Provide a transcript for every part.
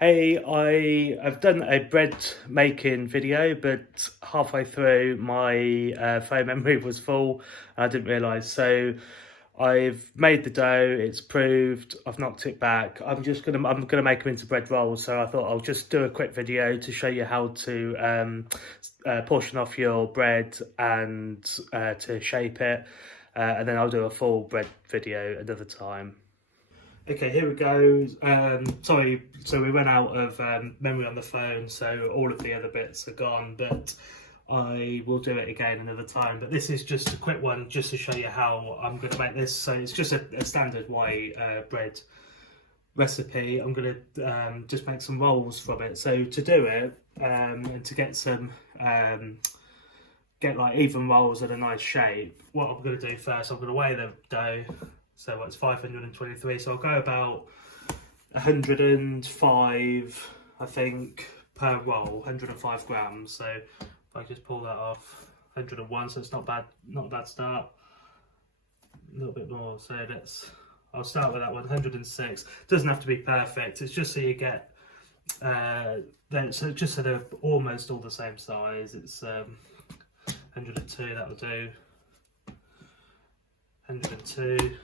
Hey, I've done a bread making video, but halfway through my phone memory was full. I didn't realise. So I've made the dough. It's proved. I've knocked it back. I'm gonna make them into bread rolls. So I thought I'll just do a quick video to show you how to portion off your bread and to shape it, and then I'll do a full bread video another time. Okay, here we go. Sorry, so we ran out of memory on the phone, so all of the other bits are gone, but I will do it again another time. But this is just a quick one, just to show you how I'm going to make this. So it's just a standard white bread recipe. I'm going to just make some rolls from it. So to do it, and to get some, get like even rolls in a nice shape, what I'm going to do first, I'm going to weigh the dough. So it's 523, so I'll go about 105, I think, per roll, 105 grams. So if I just pull that off, 101, so it's not a bad start. A little bit more, so I'll start with that one, 106. Doesn't have to be perfect, it's just so you get, just so they're almost all the same size. It's 102, that'll do, 102.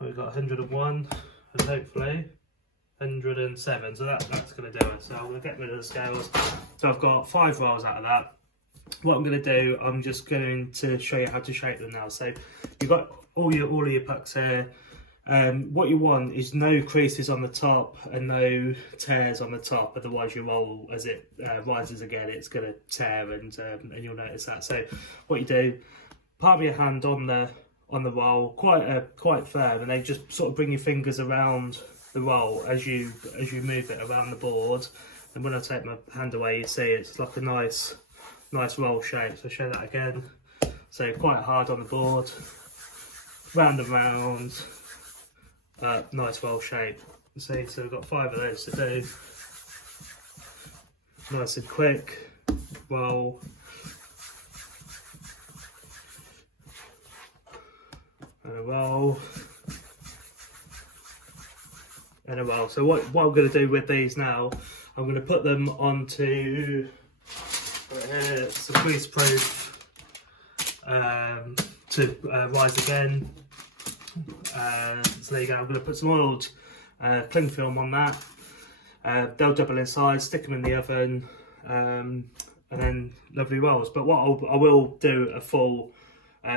We've got 101 and hopefully 107, so that's going to do it. So I'm going to get rid of the scales. So I've got 5 rolls out of that. What I'm going to do, I'm just going to show you how to shape them now. So you've got all of your pucks here. What you want is no creases on the top and no tears on the top, otherwise your roll, as it rises again, it's going to tear, and you'll notice that. So what you do, palm your hand on the roll, quite firm, and then just sort of bring your fingers around the roll as you move it around the board. And when I take my hand away, you see it's like a nice roll shape. So I'll show that again. So quite hard on the board, round and round, nice roll shape. See, so we've got 5 of those to do. Nice and quick roll. And a roll, and a roll. So what I'm going to do with these now, I'm going to put them onto some grease proof to rise again. So there you go. I'm going to put some oiled cling film on that. They'll double in size. Stick them in the oven, and then lovely rolls. But what I will do a full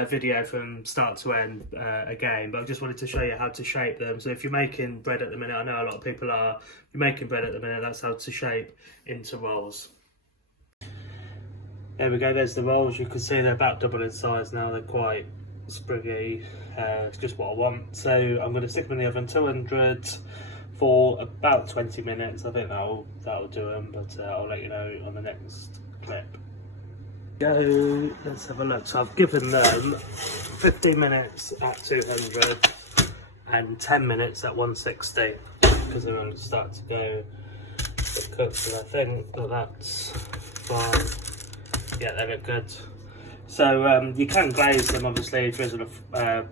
video from start to end again, but I just wanted to show you how to shape them. So if you're making bread at the minute, I know a lot of people are, if you're making bread at the minute, that's how to shape into rolls. There we go, there's the rolls. You can see they're about double in size now, they're quite springy. It's just what I want. So I'm going to stick them in the oven 200 for about 20 minutes. I think that'll do them, but I'll let you know on the next clip. Go, let's have a look. So I've given them 15 minutes at 200 and 10 minutes at 160 because they're going to start to go cooked, and I think that's fine. Yeah, they look good. So you can glaze them, obviously, drizzle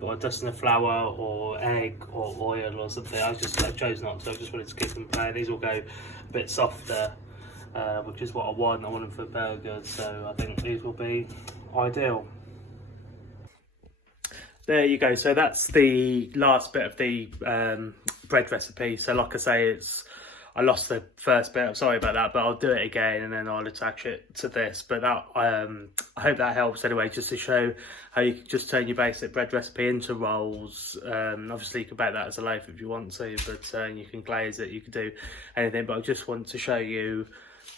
or dust in a flour or egg or oil or something. I chose not to. I just wanted to keep them plain. These will go a bit softer, which is what I want. I want them for burgers, so I think these will be ideal. There you go. So that's the last bit of the bread recipe. So like I say, I lost the first bit. I'm sorry about that, but I'll do it again and then I'll attach it to this. But that I hope that helps anyway, just to show how you can just turn your basic bread recipe into rolls. Obviously you can bake that as a loaf if you want to, but you can glaze it, you can do anything. But I just want to show you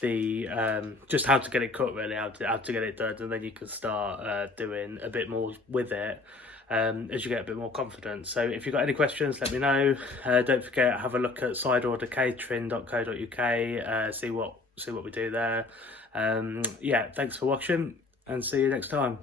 the just how to get it cooked, really, how to get it done, and then you can start doing a bit more with it as you get a bit more confidence. So if you've got any questions, let me know. Don't forget, have a look at sideordercatering.co.uk, see what we do there. Yeah, thanks for watching and see you next time.